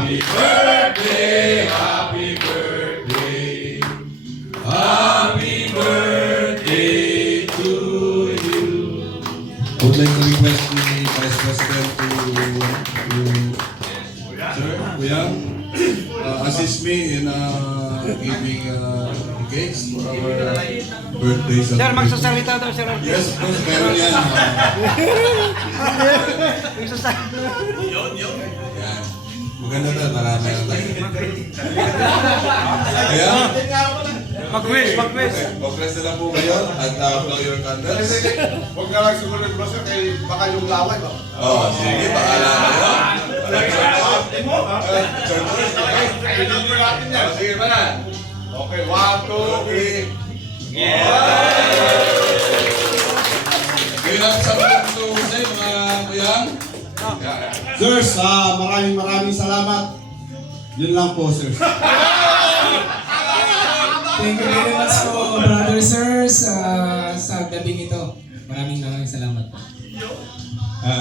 Happy birthday, happy birthday, happy birthday to you. I would like to request the Vice President to Sir, Kuya, assist me in giving cakes for our birthday celebration. Sir, magsasalita daw, sir. Yes, of course, meron yan. Yan. Maganda na, marami na tayo. Kaya, Mag-wish. mag-press na lang po kayo at blow your candles. Huwag na lang sumunod mo sir, kaya baka yung laway ba? Oo, sige, bahala kayo. Sige pa na. Okay, 1, 2, 3. Kailan sa mga tusay, mga kuyang? Sirs, maraming salamat. Yun lang po, sirs. Thank you very much po, brother sirs, sa gabing ito. Maraming salamat.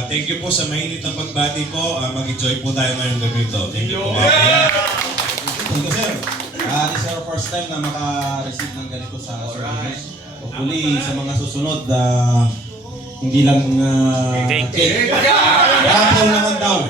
Thank you po sa mainit na pagbati po. Mag-enjoy po tayo ngayong gabi ito. Thank you po. Thank you, sir. This is our first time na maka-receive ng ganito sa service. Hopefully, sa mga susunod, hindi lang cake. Raffle naman daw.